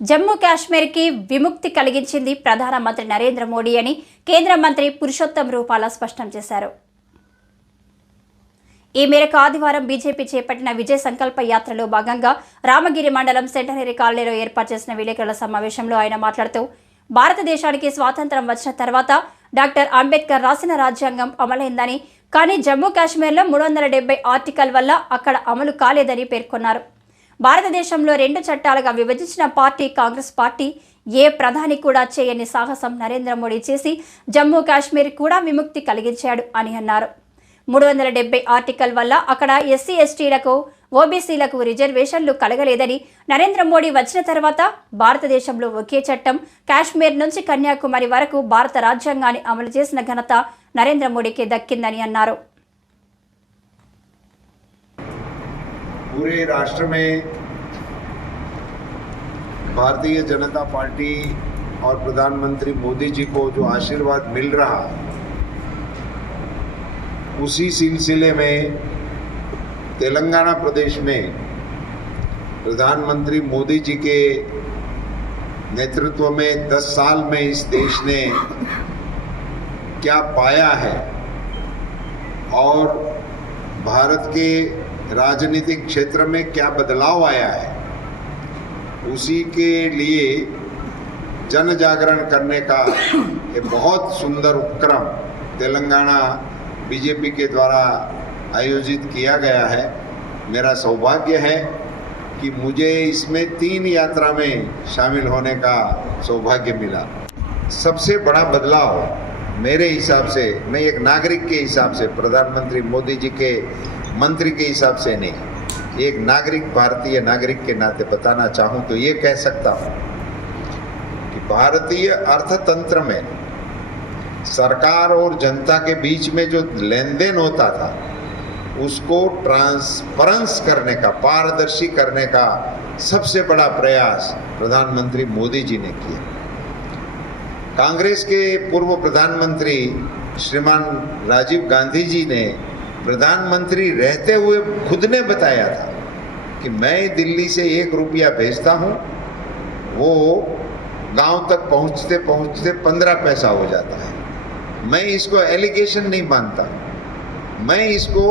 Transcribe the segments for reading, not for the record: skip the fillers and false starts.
జమ్మూ కాశ్మీర్ కి విముక్తి కలిగించింది ప్రధానమంత్రి నరేంద్ర మోడీ అని కేంద్ర మంత్రి పురుషోత్తం రూపాల స్పష్టం చేశారు. ఈ మేరకు ఆదివారం బీజేపీ చేపట్టిన విజయ సంకల్ప యాత్రలో భాగంగా రామగిరి మండలం సెంటనరీ కాలనీలో ఏర్పాటు చేసిన విలేకరుల సమావేశంలో ఆయన మాట్లాడుతూ, భారతదేశానికి స్వాతంత్ర్యం వచ్చిన తర్వాత డాక్టర్ అంబేద్కర్ రాసిన రాజ్యాంగం అమలైందని, కానీ జమ్మూ కాశ్మీర్లో 370 ఆర్టికల్ వల్ల అక్కడ అమలు కాలేదని పేర్కొన్నారు. భారతదేశంలో 2 చట్టాలుగా విభజించిన పార్టీ కాంగ్రెస్ పార్టీ ఏ ప్రధాని కూడా చేయని సాహసం నరేంద్ర మోడీ చేసి జమ్మూ కాశ్మీర్ కూడా విముక్తి కలిగించాడు అని అన్నారు. 370 ఆర్టికల్ వల్ల అక్కడ ఎస్సీ ఎస్టీలకు ఓబీసీలకు రిజర్వేషన్లు కలగలేదని, నరేంద్ర మోడీ వచ్చిన తర్వాత భారతదేశంలో ఒకే చట్టం కాశ్మీర్ నుంచి కన్యాకుమారి వరకు భారత రాజ్యాంగాన్ని అమలు చేసిన ఘనత నరేంద్ర మోడీకి దక్కిందని అన్నారు. पूरे राष्ट्र में भारतीय जनता पार्टी और प्रधानमंत्री मोदी जी को जो आशीर्वाद मिल रहा, उसी सिलसिले में तेलंगाना प्रदेश में प्रधानमंत्री मोदी जी के नेतृत्व में 10 साल में इस देश ने क्या पाया है और भारत के राजनीतिक क्षेत्र में क्या बदलाव आया है, उसी के लिए जन जागरण करने का ये बहुत सुंदर उपक्रम तेलंगाना बीजेपी के द्वारा आयोजित किया गया है. मेरा सौभाग्य है कि मुझे इसमें 3 यात्रा में शामिल होने का सौभाग्य मिला. सबसे बड़ा बदलाव मेरे हिसाब से, मैं एक नागरिक के हिसाब से, प्रधानमंत्री मोदी जी के मंत्री के हिसाब से नहीं, एक नागरिक, भारतीय नागरिक के नाते बताना चाहूँ तो ये कह सकता हूँ कि भारतीय अर्थतंत्र में सरकार और जनता के बीच में जो लेन देन होता था, उसको ट्रांसपेरेंस करने का, पारदर्शी करने का सबसे बड़ा प्रयास प्रधानमंत्री मोदी जी ने किया. कांग्रेस के पूर्व प्रधानमंत्री श्रीमान राजीव गांधी जी ने प्रधानमंत्री रहते हुए खुद ने बताया था कि मैं दिल्ली से 1 रुपया भेजता हूँ, वो गांव तक पहुँचते पहुँचते 15 पैसा हो जाता है. मैं इसको एलिगेशन नहीं मानता, मैं इसको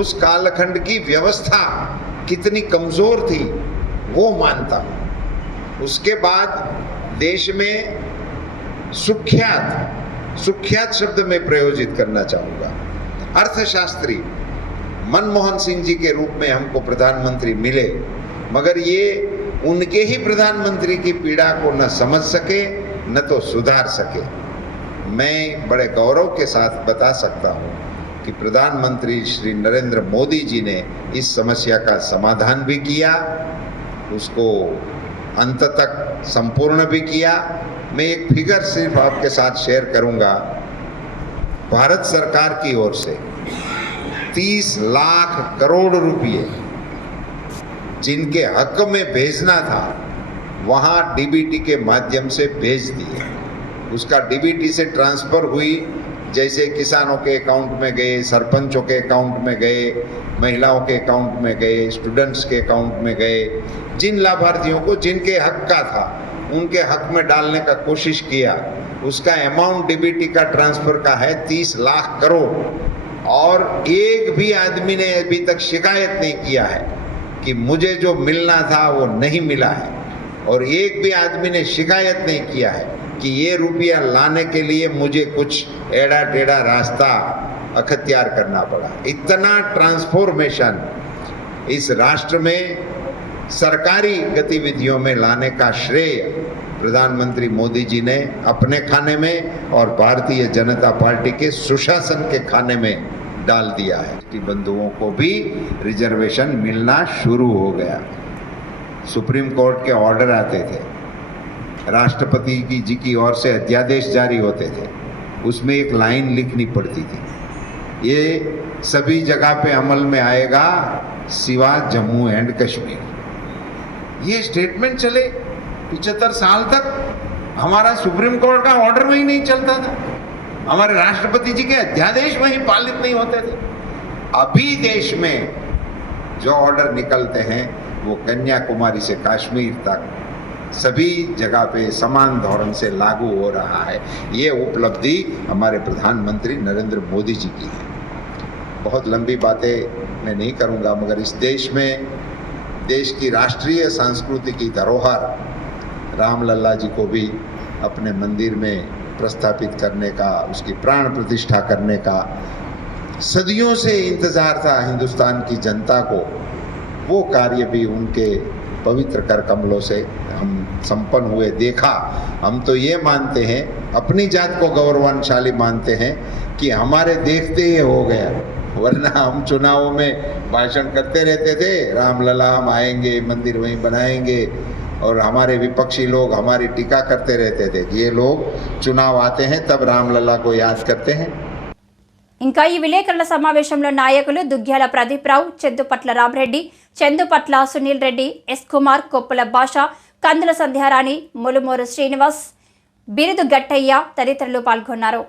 उस कालखंड की व्यवस्था कितनी कमज़ोर थी वो मानता हूँ. उसके बाद देश में सुख्यात शब्द में प्रयोजित करना चाहूँगा, अर्थशास्त्री मनमोहन सिंह जी के रूप में हमको प्रधानमंत्री मिले, मगर ये उनके ही प्रधानमंत्री की पीड़ा को न समझ सके न तो सुधार सके. मैं बड़े गौरव के साथ बता सकता हूँ कि प्रधानमंत्री श्री नरेंद्र मोदी जी ने इस समस्या का समाधान भी किया, उसको अंत तक संपूर्ण भी किया. मैं एक फिगर सिर्फ आपके साथ शेयर करूँगा. भारत सरकार की ओर से 30 लाख करोड़ रुपए जिनके हक में भेजना था, वहाँ डीबीटी के माध्यम से भेज दिए. उसका डीबीटी से ट्रांसफ़र हुई, जैसे किसानों के अकाउंट में गए, सरपंचों के अकाउंट में गए, महिलाओं के अकाउंट में गए, स्टूडेंट्स के अकाउंट में गए. जिन लाभार्थियों को जिनके हक का था उनके हक में डालने का कोशिश किया. उसका अमाउंट डीबीटी का ट्रांसफ़र का है 30 लाख करोड़, और एक भी आदमी ने अभी तक शिकायत नहीं किया है कि मुझे जो मिलना था वो नहीं मिला है, और एक भी आदमी ने शिकायत नहीं किया है कि ये रुपया लाने के लिए मुझे कुछ एड़ा टेढ़ा रास्ता अख्तियार करना पड़ा. इतना ट्रांसफॉर्मेशन इस राष्ट्र में सरकारी गतिविधियों में लाने का श्रेय प्रधानमंत्री मोदी जी ने अपने खाने में और भारतीय जनता पार्टी के सुशासन के खाने में डाल दिया है. बंधुओं को भी रिजर्वेशन मिलना शुरू हो गया. सुप्रीम कोर्ट के ऑर्डर आते थे, राष्ट्रपति जी की ओर से अध्यादेश जारी होते थे, उसमें एक लाइन लिखनी पड़ती थी, ये सभी जगह पे अमल में आएगा सिवा जम्मू एंड कश्मीर. ये स्टेटमेंट चले 75 साल तक. हमारा सुप्रीम कोर्ट का ऑर्डर वही नहीं चलता था, हमारे राष्ट्रपति जी के अध्यादेश वही पालित नहीं होते थे. अभी देश में जो ऑर्डर निकलते हैं वो कन्याकुमारी से कश्मीर तक सभी जगह पे समान धोरण से लागू हो रहा है। ये उपलब्धि हमारे प्रधानमंत्री नरेंद्र मोदी जी की है। बहुत लंबी बातें मैं नहीं करूँगा, मगर इस देश में देश की राष्ट्रीय संस्कृति की धरोहर रामलला जी को भी अपने मंदिर में प्रस्थापित करने का, उसकी प्राण प्रतिष्ठा करने का सदियों से इंतजार था हिंदुस्तान की जनता को। वो कार्य भी उनके पवित्र कर कमलों से हम संपन्न हुए देखा। हम तो ये मानते हैं, अपनी जात को गौरवशाली मानते हैं कि हमारे देखते ही हो गया, वरना हम चुनावों में भाषण करते रहते थे, रामलला हम आएंगे, मंदिर वहीं बनाएंगे, और हमारे विपक्षी लोग हमारी टीका करते रहते थे कि ये लोग चुनाव आते हैं तब रामलला को याद करते हैं। ఇంకా ఈ విలేకరుల సమావేశంలో నాయకులు దుగ్గ్యాల ప్రదీప్ రావు, చెందుపట్ల రామరెడ్డి, చెందుపట్ల సునీల్ రెడ్డి, ఎస్ కుమార్, కొప్పుల భాష, కందుల సంధ్యారాణి, ములుమూరు శ్రీనివాస్, బిరుదు గట్టయ్య తదితరులు పాల్గొన్నారు.